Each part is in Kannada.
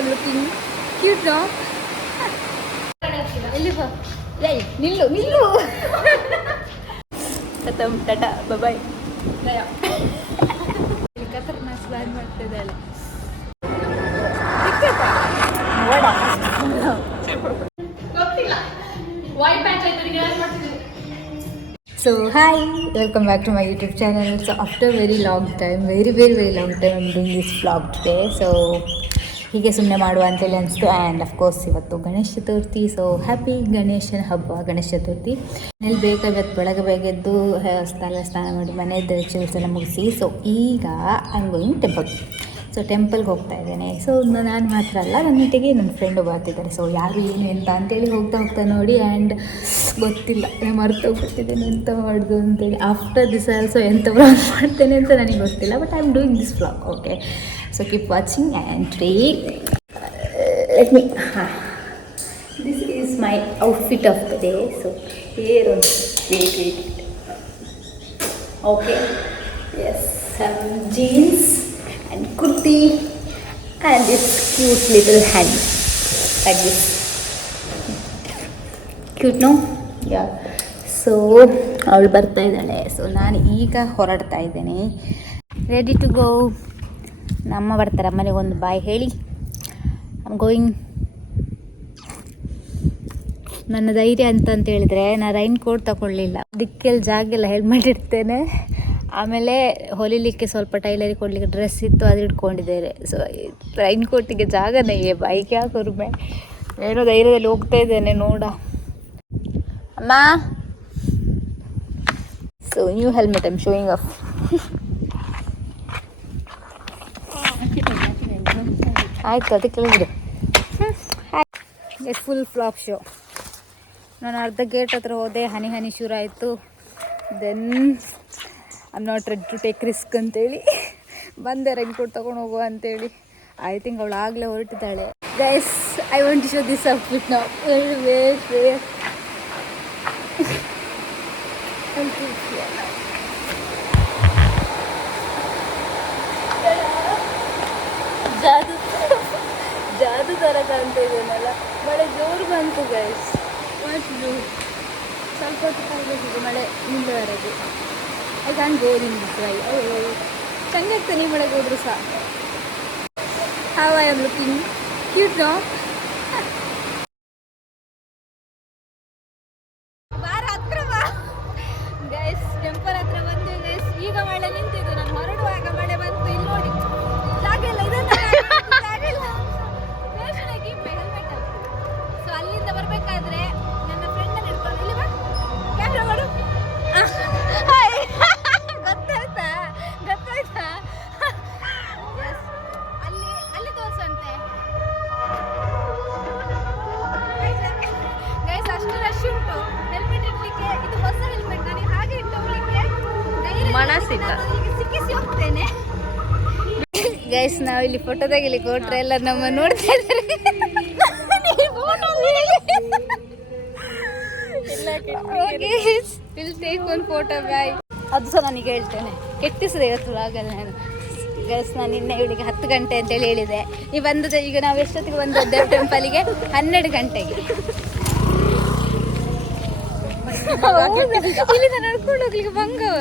am looking cute, no? ಎಲ್ಲಿ ಬಾ ನಿಲ್ಲು ನಿಲ್ಲು ಖತಮ್ ಟಾಟಾ ಬಾಯ್ ಖತರ್ನಾಕ್ ಪ್ಲಾನ್ ಮಾಡ್ತಿದ್ದಾಳೆ So hi, welcome back to my YouTube channel. So after very long time, very long time I'm doing this vlog today. So ಹೀಗೆ ಸುಮ್ಮನೆ ಮಾಡುವ ಅಂತೇಳಿ ಅನಿಸ್ತು. ಆ್ಯಂಡ್ ಅಫ್ಕೋರ್ಸ್ ಇವತ್ತು ಗಣೇಶ ಚತುರ್ಥಿ. ಸೊ ಹ್ಯಾಪಿ ಗಣೇಶನ ಹಬ್ಬ, ಗಣೇಶ ಚತುರ್ಥಿ. ಮನೇಲಿ ಬೇಗ ಇವತ್ತು ಬೆಳಗ್ಗೆ ಬೇಗ ಎದ್ದು ಸ್ನಾನ ಮಾಡಿ ಮನೆಯದ್ದು ರಿಚುವಲ್ಸ್ ಎಲ್ಲ ಮುಗಿಸಿ. ಸೊ ಈಗ I am going temple. So ಟೆಂಪಲ್ಗೆ ಹೋಗ್ತಾ ಇದ್ದೇನೆ. ಸೊ ನಾನು ಮಾತ್ರ ಅಲ್ಲ, ನನ್ನ ಜೊತೆಗೆ ನನ್ನ ಫ್ರೆಂಡು ಬರ್ತಿದ್ದಾರೆ. ಸೊ ಯಾರು ಏನು ಎಂತ ಅಂತೇಳಿ ಹೋಗ್ತಾ ನೋಡಿ. ಆ್ಯಂಡ್ ಗೊತ್ತಿಲ್ಲ, ಮರ್ತೋಗ್ಬಿಟ್ಟಿದ್ದೇನೆ ಎಂತ ಮಾಡೋದು ಅಂತೇಳಿ. ಆಫ್ಟರ್ ದಿಸ್ ಆಲ್ಸೋ ಎಂತ ವ್ಲಾಗ್ ಮಾಡ್ತೇನೆ ಅಂತ ನನಗೆ ಗೊತ್ತಿಲ್ಲ. But I am doing this vlog. Okay, so keep watching. And let me this is my outfit of the day. So hair ಒಂದು wait okay, yes, jeans and kurti and this cute little hand like this. Cute, no? Yeah. So ಅವಳು ಬರ್ತಾ ಇದ್ದಾಳೆ. ಸೊ ನಾನು ಈಗ ಹೊರಡ್ತಾ ಇದ್ದೇನೆ, ರೆಡಿ ಟು ಗೋ. ನಮ್ಮ ಬರ್ತಾರೆ, ಮನೆಗೊಂದು ಬಾಯ್ ಹೇಳಿ. I am going. ನನ್ನ ಧೈರ್ಯ ಅಂತ ಹೇಳಿದರೆ, ನಾನು ರೈನ್ ಕೋಟ್ ತಗೊಳ್ಳಿಲ್ಲ, ದಿಕ್ಕೆಲ್ಲಿ ಜಾಗೆಲ್ಲ ಹೆಲ್ಮೆಟ್ ಇಡ್ತೇನೆ. ಆಮೇಲೆ ಹೊಲಿಲಿಕ್ಕೆ ಸ್ವಲ್ಪ ಟೈಲರಿಗೆ ಕೊಡಲಿಕ್ಕೆ ಡ್ರೆಸ್ ಇತ್ತು, ಅದು ಇಟ್ಕೊಂಡಿದ್ದೇನೆ. ಸೊ ರೈನ್ ಕೋಟಿಗೆ ಜಾಗನೇ, ಬೈಕ್ ಯಾಕೆ ಹೊರಮೆ, ಏನೋ ಧೈರ್ಯದಲ್ಲಿ ಹೋಗ್ತಾ ಇದ್ದೇನೆ. ನೋಡ ಅಮ್ಮ. So new helmet I am showing off. ಆಯಿತು, ಅದಕ್ಕೆಲ್ಲ ಬಿಡು. Full flop show. ನಾನು ಅರ್ಧ ಗೇಟ್ ಹತ್ರ ಹೋದೆ, ಹನಿ ಶುರು ಆಯಿತು. Then I am not ready to take risk ಅಂತೇಳಿ ಬಂದೆ, ರೈನ್ ಕೋಟ್ ತೊಗೊಂಡು ಹೋಗುವ ಅಂತೇಳಿ. ಐ ಥಿಂಕ್ ಅವಳು ಆಗಲೇ ಹೊರಟಿದ್ದಾಳೆ. Guys, I want to show this outfit now. ಜಾದು ಥರ ಕಾಣ್ತಾ ಇದ್ದೇನಲ್ಲ. ಮಳೆ ಜೋರು ಬಂತು ಗೈಸ್, ಸ್ವಲ್ಪ ಹೊತ್ತು ಕಾಯ್ಬೇಕಿದೆ ಮಳೆ ನಿಲ್ಲುವರೆಗೆ. I can go in dry. ಚಂದ ಆಗ್ತದೆ ನೀವು ಒಳಗೆ ಹೋದ್ರು ಸಹ. How I am looking cute, no? ಬಾರ ಹತ್ರ ಬಾ ಗೈಸ್. ಟೆಂಪಲ್ ಹತ್ರ ಬಂದು ಗೈಸ್. ಈಗ ಮಳೆ ನಿಂತಿದ್ದು, ನಾನು ಹೊರಡುವಾಗ ಮಳೆ ಬಂತು. ಇಲ್ಲಿ ನೋಡಿ, ಜಾಗ ಇಲ್ಲ, ಇದನ್ನು ಜಾಗ ಇಲ್ಲ. ಹೆಲ್ಮೆಟ್. ಸೊ ಅಲ್ಲಿಂದ ಬರಬೇಕಾದ್ರೆ ನನ್ನ ಫ್ರೆಂಡನ್ನು ಹಿಡ್ಕೊಂಡು ಇಲ್ಲಿ ಬಾ, ಕ್ಯಾಮ್ರಾ ಮಾಡು. ಗೊತ್ತಾಯ್ತಾ ಅಲ್ಲಿ ತೋರ್ಸಂತೆ ಗೈಸ್. ಅಷ್ಟು ರಶ್ ಉಂಟು ಹೆಲ್ಮೆಟ್ ಇಡ್ಲಿಕ್ಕೆ. ಇದು ಹೊಸ ಹೆಲ್ಮೆಟ್, ನನಗೆ ಹಾಗೆ ಇಟ್ಟು ಹೋಗ್ಲಿಕ್ಕೆ ಮನಸ್ಸಿಲ್ಲ. ಸಿಕ್ಕಿಸಿ ಹೋಗ್ತೇನೆ ಗೈಸ್. ನಾವು ಇಲ್ಲಿ ಫೋಟೋ ತೆಗಿಲಿಕ್ಕೆ ಕೊಟ್ರೆ ಎಲ್ಲ ನಮ್ಮ ನೋಡ್ತಾ ಇದ್ದಾರೆ. ವಿಲ್ ಟೇಕ್ ಒನ್ ಫೋಟೋ ಬಾಯ್. ಅದು ಸಹ ನನಗೆ ಹೇಳ್ತೇನೆ, ಕೆಟ್ಟಿಸಿದೆ ಇವತ್ತು ಆಗಲ್ಲ. ನಾನು ಗೈಸ್, ನಾನು ನಿನ್ನೆ ಇವಳಿಗೆ 10 ಗಂಟೆ ಅಂತೇಳಿ ಹೇಳಿದೆ. ನೀವು ಬಂದದ್ದು ಈಗ ನಾವು ಎಷ್ಟೊತ್ತಿಗೆ ಬಂದದ್ದು ಟೆಂಪಲಿಗೆ? 12 ಗಂಟೆಗೆ. ಇಲ್ಲಿಂದ ನಡ್ಕೊಂಡು ಹೋಗ್ಲಿಕ್ಕೆ ಬಂಗವ.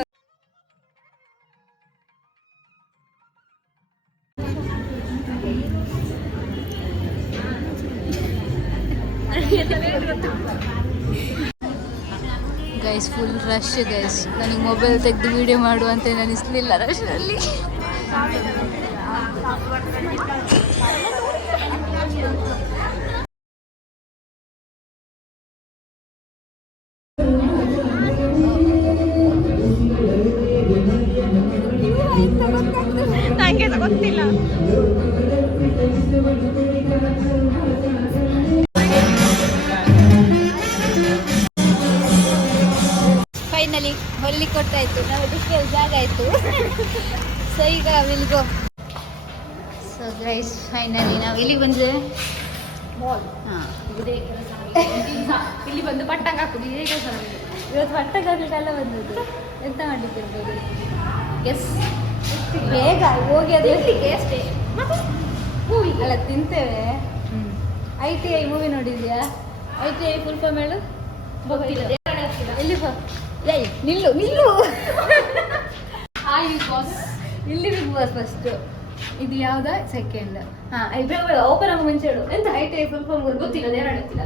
Guys, full rush guys. ನನಗೆ ಮೊಬೈಲ್ ತೆಗೆದು ವಿಡಿಯೋ ಮಾಡುವಂತ ಅನಿಸ್ಲಿಲ್ಲ ರಶಲ್ಲಿ. ನನಗೆ ಗೊತ್ತಿಲ್ಲ. ಫೈನಲಿ ಹೊಲಿಕ್ಕೆ ಕೊಟ್ಟಾಯ್ತು, ನಾವು ಡಿಸ್ಕಲ್ ಜಾಗ ಆಯಿತು. ಸೊ ಈಗ will go. So guys, finally ನಾವು ಇಲ್ಲಿಗೆ ಬಂದರೆ ಮಾಲ್. ಹಾಂ, ಇಲ್ಲಿ ಬಂದು ಪಟ್ಟಂಗ ಹಾಕುದು. ಇವತ್ತು ಪಟ್ಟಂಗ ಹಾಕ್ಲಿಕ್ಕೆಲ್ಲ ಬಂದದ್ದು. ಎಂತ ಮಾಡಲಿಕ್ಕಿರ್ಬೋದು? ಎಸ್, ಬೇಗ ಹೋಗಿ ಅದು ಅಷ್ಟೇ. ಮೂವಿ ಅಲ್ಲ ತಿಂತೇವೆ. ITI ಮೂವಿ ನೋಡಿದ್ಯಾ? ITI ಫುಲ್ ಫಾರ್ಮ್ ಹೇಳು. ಎಲ್ಲಿ ಏಯ್ ನಿಲ್ಲು ನಿಲ್ಲು. ಇಲ್ಲಿ ಬಿಗ್ ಬಾಸ್ ಫಸ್ಟ್, ಇದು ಯಾವ್ದ ಸೆಕೆಂಡ್. ಓಪನ್ ಆಗ ಮುಂಚೆ ಹೇಳು. ಎಂತ ITI ಫುಲ್ ಫಾರ್ಮ್ ಗೊತ್ತಿಲ್ಲ.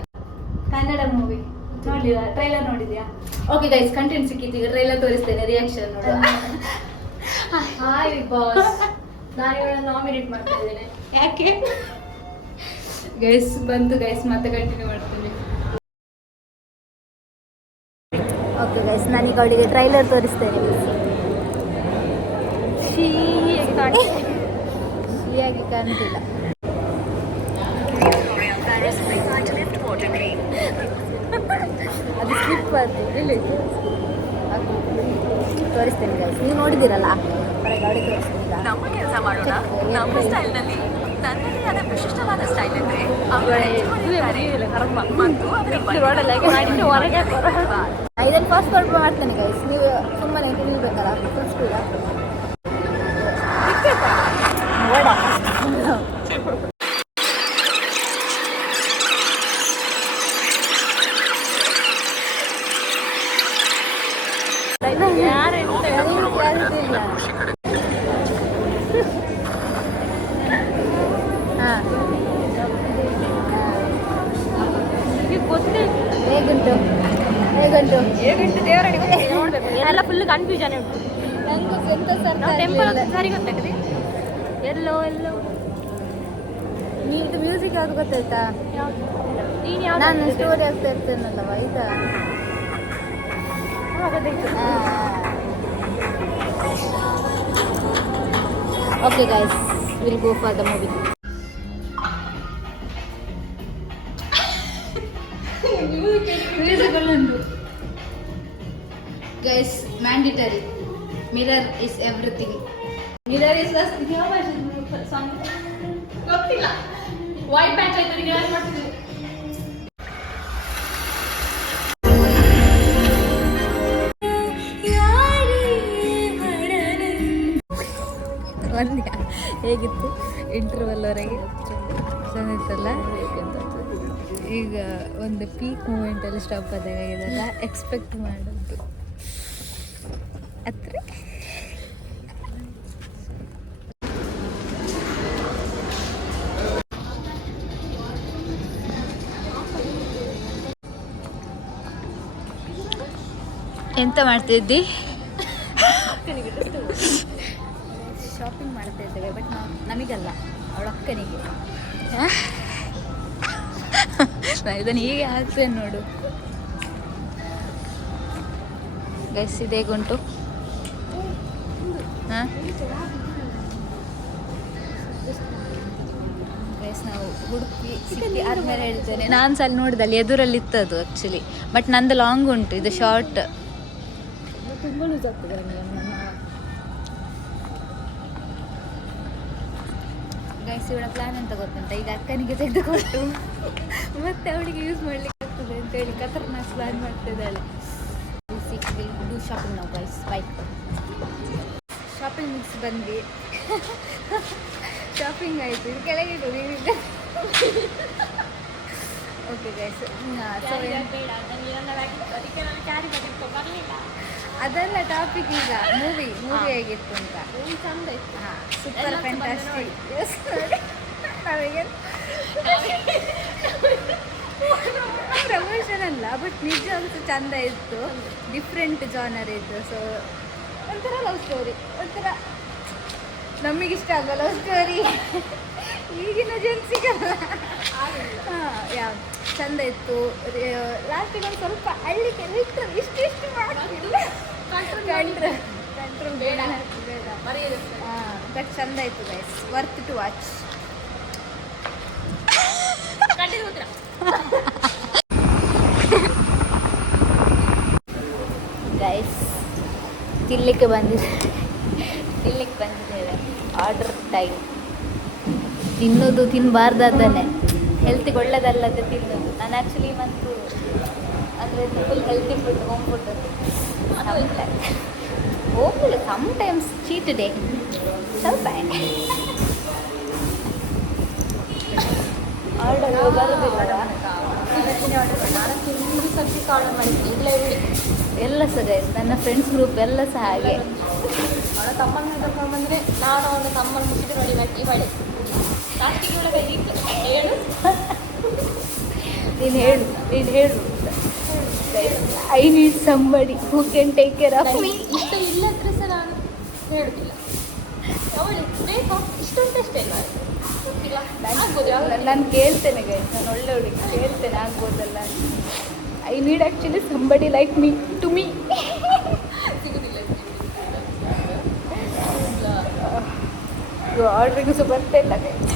ಕನ್ನಡ ಮೂವಿ ನೋಡಿಲ್ಲ, ಟ್ರೈಲರ್ ನೋಡಿದ್ಯಾ? ಓಕೆ ಗೈಸ್, ಕಂಟೆಂಟ್ ಸಿಕ್ಕಿತ್ತು. ಈಗ ಟ್ರೈಲರ್ ತೋರಿಸ್ತೇನೆ, ರಿಯಾಕ್ಷನ್ ನೋಡು. ಹಾಯ್ ಬಿಗ್ ಬಾಸ್, ನಾನು ಇವಳನ್ನು ನಾಮಿನೇಟ್ ಮಾಡ್ತಾ ಇದ್ದೇನೆ. ಯಾಕೆ ಗೈಸ್ ಬಂತು ಗೈಸ್, ಮತ್ತೆ ಕಂಟಿನ್ಯೂ ಮಾಡ್ತೀನಿ. ಓಕೆ ಗೈಸ್, ನಾನೀಗ ಅವಳಿಗೆ ಟ್ರೈಲರ್ ತೋರಿಸ್ತೇನೆ. ಶೀಯಾಗಿ ಕಾಣ್ತಿಲ್ಲ. ಅದು ಸ್ಲಿಪ್ ಆಯ್ತು. ಇಲ್ಲಿ ತೋರಿಸ್ತೇನೆ ಗೈಸ್, ನೀವು ನೋಡಿದ್ದೀರಲ್ಲ ಹೊರಗೆ ಅವಳಿಗೆ ತೋರಿಸ್ತೀನಿ. ನಮ್ಮ ಕೆಲಸ ಮಾಡೋಣ ನಮ್ಮ ಸ್ಟೈಲ್ನಲ್ಲಿ. ನನ್ನದೇ ಆದ ವಿಶಿಷ್ಟವಾದ ಸ್ಟೈಲ್ ಅಂದರೆ ಇದನ್ನು ಫಾಸ್ಟ್ ಫಾರ್ವರ್ಡ್ ಮಾಡ್ತೇನೆ ಗೈಸ್, ನೀವು ಸುಮ್ಮನೆ ನಿಲ್ಬೇಕಲ್ಲ ಫಸ್ಟ್ ಕೂಡ. ಹೇಗುಂಟು ದೇವರಡಿ ನೋಡ್ಬೇಕು. ಎಲ್ಲ ಫುಲ್ ಕನ್ಫ್ಯೂಷನ್ ಉಂಟು. ನಂಗೂ ಎಂತ ಟೆಂಪಲ್ ಸರಿ ಗೊತ್ತಾಗ್ತದೆ. ಎಲ್ಲೋ ನೀನು ಮ್ಯೂಸಿಕ್ ಯಾವ್ದು ಗೊತ್ತಾಯ್ತಾ? ನೀನು ನಾನು ಸ್ಟೋರಿ ಆಗ್ತಾ ಇರ್ತೇನಲ್ಲವ ಈಗ. Okay guys, will go for the movie. Guys, mandatory mirror is everything. Mirror is ಗೊತ್ತಿಲ್ಲ. ವೈಟ್ ಪ್ಯಾಂಟ್ ಆಯ್ತು ಯಾರು ಮಾಡ್ತಿದ್ರು. ಒಂದ್ಯಾ ಹೇಗಿತ್ತು ಇಂಟರ್ವಲ್ವರೆಗೆ? ಚೆನ್ನಾಗಿತ್ತಲ್ಲ. ಈಗ ಒಂದು ಪೀಕ್ ಮೂಮೆಂಟಲ್ಲಿ ಸ್ಟಾಪ್ ಆದಾಗ ಇದೆಲ್ಲ ಎಕ್ಸ್ಪೆಕ್ಟ್ ಮಾಡೋದು ಹತ್ರ. ಎಂತ ಮಾಡ್ತಿದ್ದಿ? ಶಾಪಿಂಗ್ ಮಾಡ್ತಾ ಇದ್ದೇವೆ, ಬಟ್ ನಮಗಲ್ಲ, ಅವಳ ಅಕ್ಕನಿಗೆ. ನಾನು ಇದನ್ನು ಹೀಗೆ ಹಾಕ್ತೇನೆ ನೋಡು ಗೈಸ್. ಇದು ಹೇಗುಂಟು? ಹಾಂ ಗೈಸ್, ನಾವು ಹುಡುಕಿ ಸಿಕ್ಕಿ ಆದ್ಮೇಲೆ ಹೇಳ್ತೇನೆ. ನಾನು ಸಲ ನೋಡಿದಲ್ಲಿ ಎದುರಲ್ಲಿ ಇತ್ತದು ಆ್ಯಕ್ಚುಲಿ, ಬಟ್ ನಂದು ಲಾಂಗ್ ಉಂಟು, ಇದು ಶಾರ್ಟ್. ತುಂಬ ಲೂಸ್ ಆಗ್ತದೆ ನನಗೆ. ಗೈಸ್, ಇವಳ ಪ್ಲ್ಯಾನ್ ಅಂತ ಗೊತ್ತುಂಟ? ಈಗ ಅಕ್ಕನಿಗೆ ತೆಗೆದುಕೊಟ್ಟು ಮತ್ತೆ ಅವಳಿಗೆ ಯೂಸ್ ಮಾಡ್ಲಿಕ್ಕೆ ಆಗ್ತದೆ ಅಂತೇಳಿ ಖತರ್ನಾಕ್ ಪ್ಲ್ಯಾನ್ ಮಾಡ್ತಿದ್ದಾಳೆ. ಡೂ ಶಾಪಿಂಗ್ ನಾವು ಗೈಸ್. ಬೈ. ಶಾಪಿಂಗ್ ಮುಗಿಸಿ ಬಂದ್ವಿ. ಶಾಪಿಂಗ್ ಆಯಿತು. ಇದು ಕೆಳಗಿಟ್ಟು ನೀವಿಲ್ಲ. ಓಕೆ ಗೈಸ್, ಅದೆಲ್ಲ ಟಾಪಿಕ್. ಈಗ ಮೂವಿ ಹೇಗಿತ್ತು ಅಂತ. ಚಂದ ಇತ್ತು. ಹಾಂ, ಸೂಪರ್ ಫ್ಯಾಂಟಾಸ್ಟಿಕ್. ಪ್ರಮೋಷನ್ ಅಲ್ಲ, ಬಟ್ ನಿಜ ಅಂತೂ ಚಂದ ಇತ್ತು. ಡಿಫ್ರೆಂಟ್ ಜಾನರ್ ಇತ್ತು. ಸೊ ಒಂಥರ ಲವ್ ಸ್ಟೋರಿ, ಒಂಥರ ನಮಗಿಷ್ಟ ಆಗೋ ಲವ್ ಸ್ಟೋರಿ. ಈಗಿನ ಜನ್ಸಿಗಲ್ಲ. ಹಾಂ, ಚಂದ ಇತ್ತು. ಲಾಸ್ಟಿಗೆ ಒಂದು ಸ್ವಲ್ಪ ಹಳ್ಳಿಗೆ ಇಷ್ಟು ಮಾಡ್ತಿಲ್ಲ. ಕಂಟ್ರೋಲ್ ಬೇಡ. ಹಾಂ, ಬಟ್ ಚಂದ ಇತ್ತು guys, worth to watch. Guys, ತಿನ್ನಲಿಕ್ಕೆ ಬಂದಿದ್ದೇವೆ. Order time. ತಿನ್ನೋದು ತಿನ್ನಬಾರ್ದಾದನ್ನೇ, ಹೆಲ್ತಿಗೆ ಒಳ್ಳೆಯದಲ್ಲದೆ ತಿನ್ನೋದು. ನಾನು ಆ್ಯಕ್ಚುಲಿ ಮತ್ತು ಅಂದರೆ full healthy food, home food. ಹೋಗಿಲ್ಲ, ಸಮ್ ಟೈಮ್ಸ್ ಚೀಟ್ ಡೇ ಸ್ವಲ್ಪ. ಆರ್ಡರ್ ಬರೋದಿಲ್ಲವಾ? ಸಬ್ಜಿ ಕಾಳು ಮಾಡಿದ್ವಿ ಇಲ್ಲ ಹೇಳಿ ಎಲ್ಲ ಸಹ ಗೈಸ್, ನನ್ನ ಫ್ರೆಂಡ್ಸ್ ಗ್ರೂಪ್ ಎಲ್ಲ ಸಹ ಹಾಗೆ. ಅವಳ ತಮ್ಮನ ಕರ್ಕೊಂಡು ಬಂದರೆ ನಾನು ಅವನ ತಮ್ಮನ ಮುಗಿದು ನೋಡಿ ಮಾಡಿ ಮಾಡಿ ಲಾಸ್ಟಿಗೆ ಒಳಗೆ ಹೇಳು ನೀನು ಹೇಳು I need somebody who can take care of me. ಇಷ್ಟ ಇಲ್ಲದ್ರೆ ಸಹ ನಾನು ಹೇಳುತ್ತಿಲ್ಲ. ಅವಳು ಬೇಕಾ ಇಷ್ಟುಂಟಷ್ಟೇ ಗೊತ್ತಿಲ್ಲ ಆಗ್ಬೋದು ಯಾವಾಗ ನಾನು ಕೇಳ್ತೇನೆ ಗೈಸ್, ನಾನು ಒಳ್ಳೆ ಹುಡುಗಿ ಕೇಳ್ತೇನೆ, ಆಗ್ಬೋದಲ್ಲ. I need actually somebody like me to me. ಸಿಗುದಿಲ್ಲ ಆರ್ಡ್ರಿಗೂ ಸಹ ಬರ್ತಾ ಇಲ್ಲ ಗೈಸ್.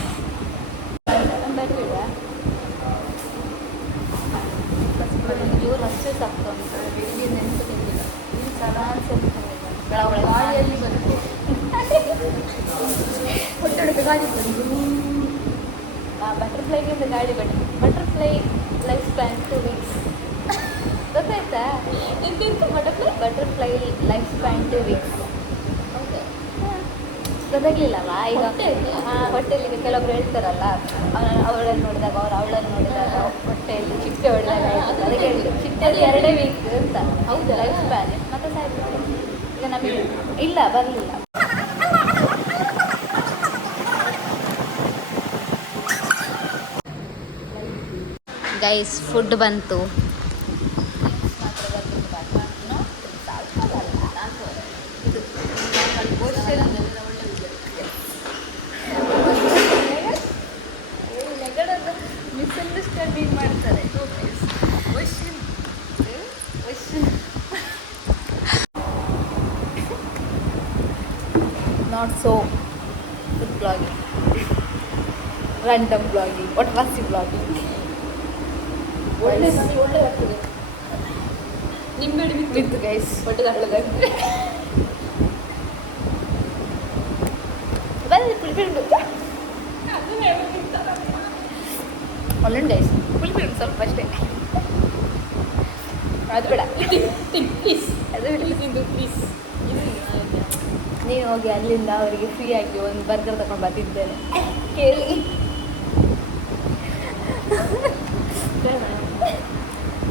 ಬರಲಿಲ್ಲ ಇವ್ರು ಅಷ್ಟೇ ಸಾಕ್ತಾ ಉಂಟು. ಇಲ್ಲಿ ನೆನಪಿಲ್ಲ ಇಲ್ಲಿ ಚೆನ್ನಾಗಿ ಗಾಳಿಯಲ್ಲಿ ಬರುತ್ತೆ ಹೊಟ್ಟೆಡಕ್ಕೆ ಗಾಳಿ ಬಂದು ಬಟರ್ಫ್ಲೈಗಿಂದ ಗಾಡಿ ಬಟರ್ಫ್ಲೈ ಲೈಫ್ ಸ್ಪ್ಯಾನ್ 2 weeks. ಗೊತ್ತಾಯ್ತಾ? ಎಂತೆಂತ butterfly life span 2 weeks. Okay ಗೊತ್ತಾಗ್ಲಿಲ್ಲವಾ? ಈಗ ಹೊಟ್ಟೆಯಲ್ಲಿ? ಹೊಟ್ಟೆಯಲ್ಲಿ ಈಗ ಕೆಲವೊಬ್ರು ಹೇಳ್ತಾರಲ್ಲ, ಅವಳನ್ನು ನೋಡಿದಾಗ ಅವಳನ್ನು ನೋಡಿದಾಗ ಹೊಟ್ಟೆಯಲ್ಲಿ ಚಿಟ್ಟೆ ಹೊಡೆದಾಗ ಹೇಳ್ತಾರೆ. ಅದಕ್ಕೆ ಹೇಳಿದ್ರು ಚಿಟ್ಟೆಯಲ್ಲಿ 2 week ಅಂತ. ಹೌದಾ? Life span. ಮತ್ತೆ ಸಾಯ್ತು. ಈಗ ನಮಗೆ ಇಲ್ಲ ಬರಲಿಲ್ಲ. ಗೈಸ್ ಫುಡ್ ಬಂತು. ಮಿಸ್ಅಂಡರ್ಸ್ಟ್ಯಾಂಡಿಂಗ್ ಮಾಡ್ತಾರೆ. Not so food blogging, random blogging, ಒಟ್ವಾಸಿ ಬ್ಲಾಗಿಂಗ್. ಒಳ್ಳೆ ಆಗ್ತದೆ ನಿಂಬೆ ಬಿತ್ತು ಗೈಸ್. ಹೊಟ್ಟೆದಾಗ ಒಳ್ಳೆ ಗೈಸ್ ಪುಳಿಬಿಡು ಸ್ವಲ್ಪ ಅಷ್ಟೇ, ಅದು ಬೇಡ. ಪ್ಲೀಸ್ ಅದು ಬಿಡು. ಪ್ಲೀಸ್ ನೀನು ಹೋಗಿ ಅಲ್ಲಿಂದ ಅವರಿಗೆ ಫ್ರೀ ಆಗಿ ಒಂದು ಬರ್ಗರ್ ತಗೊಂಡು ಬರ್ತಿದ್ದೇನೆ ಕೇಳಿ.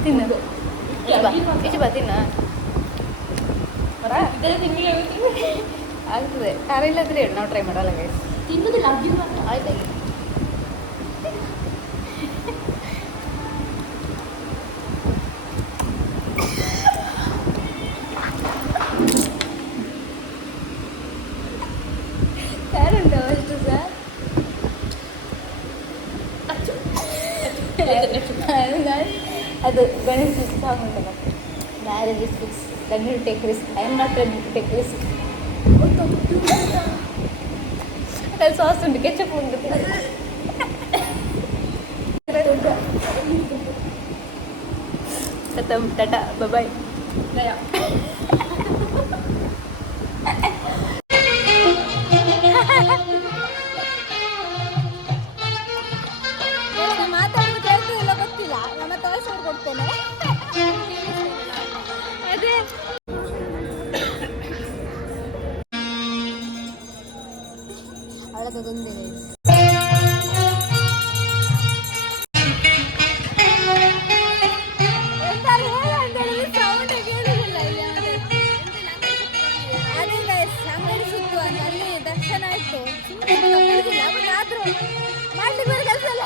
ತಿನ್ನೋದು ಈಚೆ ಬಾ ತಿನ್ನ ತಿನ್ನಿಗೆ ಆಗ್ತದೆ. ಖಾರ ಇಲ್ಲದ್ರೆ ಹೇಳು, ನಾವು ಟ್ರೈ ಮಾಡಲ್ಲ ಗೈಸ್. ತಿನ್ನುದಿಲ್ಲ ಆಗಿರುವ ಆಯ್ತಾಗಿ ಯಾರುಂಟು ಅಷ್ಟು ಸರ್? ಅದು ಗಣೇಶ್ ಸಾಂಗ್ ಉಂಟಲ್ಲ, marriage is fix, ready to take risk, I am not ready to take risk. ಅದ್ರಲ್ಲಿ ಸಾಸ್ ಉಂಟು, ಕೆಚಪ್ ಉಂಟು. ಟಾಟಾ ಬಾಯ್. ಮಾತಾಡೋದು ಕೇಳ್ತಿಲ್ಲ ಗೊತ್ತಿಲ್ಲ, ನಮ್ಮ ತೋರಿಸಿ ಕೊಡ್ತೇನೆ. ಅದೇ ಅವಳದೊಂದೇ ಅದೇ ಗೈಸ್, ಅಂಗಡಿ ಸುತ್ತು ಅಂತ ಅಲ್ಲಿ ದರ್ಶನ ಆಯ್ತು. ಆದ್ರೂ ಮಾಡ್ಲಿಕ್ಕೆ ಬರೋ ಕೆಲಸ ಅಲ್ಲ.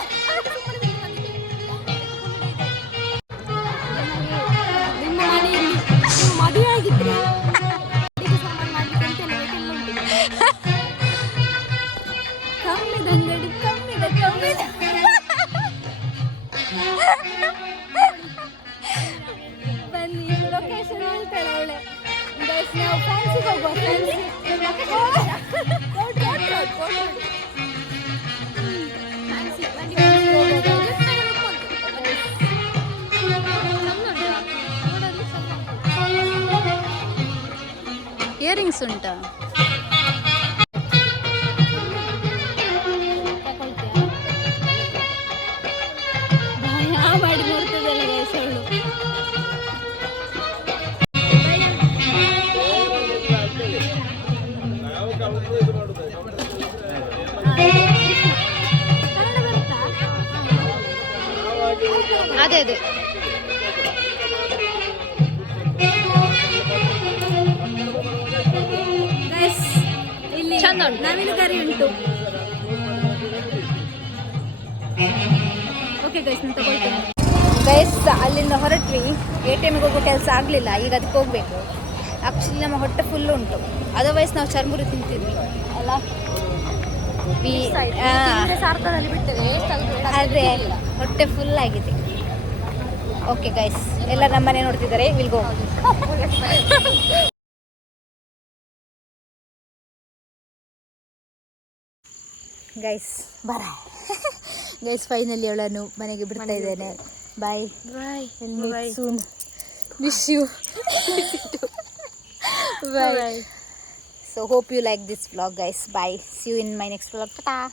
ನಿಮ್ಮ ಮನೆಯಲ್ಲಿ ನೀವು ಮದುವೆ ಆಗಿದ್ರೆ ಅಡಿಗೆ ಸಾಮಾನು ಮಾಡ್ಲಿಕ್ಕೆ ಎಂತೆಲ್ಲ ಬೇಕೆಲ್ಲ ಉಂಟು. ಕಮ್ಮಿದ ಅಂಗಡಿ, ಕಮ್ಮಿದ ಬನ್ನಿ. ಲೊಕೇಶನ್ ಹೇಳ್ತಾಳೆ ಅವಳೆ. ಗೈಸ್ ನಾವು ಫ್ಯಾನ್ಸಿಗೆ ಹೋಗುವ. ಇಯರಿಂಗ್ಸ್ ಉಂಟಾ? ಮಾಡಿ ನೋಡ್ತದಲ್ಲ ಗೈಸ್ ಅವಳು. ಕನ್ನಡ ಬರುತ್ತಾ? ಅದೇ ಅದೇ ಇಲ್ಲಿ ಚಂದ ಉಂಟು. ನವಿಲು ಗರಿ ಉಂಟು. ಓಕೆ ಗೈಸ್ ನಾನು ತಗೊಳ್ತೇನೆ. ಗೈಸ್ ಅಲ್ಲಿಂದ ಹೊರಟ್ವಿ. ATMಗೆ ಹೋಗೋ ಕೆಲಸ ಆಗಲಿಲ್ಲ, ಈಗ ಅದಕ್ಕೆ ಹೋಗಬೇಕು. ಆ್ಯಕ್ಚುಲಿ ನಮ್ಮ ಹೊಟ್ಟೆ ಫುಲ್ಲು ಉಂಟು, ಅದರ್ವೈಸ್ ನಾವು ಚರ್ಮುರಿ ತಿಂತಿದ್ವಿ ಅಲ್ಲ. ಸಾರ್ಥದಲ್ಲಿ ಬಿಟ್ಟಿದೆ ಆದರೆ ಹೊಟ್ಟೆ ಫುಲ್ ಆಗಿದೆ. ಓಕೆ ಗೈಸ್, ಎಲ್ಲ ನಮ್ಮನೆ ನೋಡ್ತಿದ್ದಾರೆ. Will go. ಗೈಸ್ ಬರ ಗೈಸ್ ಫೈನಲಿ ಅವಳನ್ನು ಮನೆಗೆ ಬಿಡ್ತಾ ಇದ್ದೇನೆ. Bye bye soon. Miss you. Bye. So hope you like this vlog guys. Bye. See you in my next vlog. Ta-ta.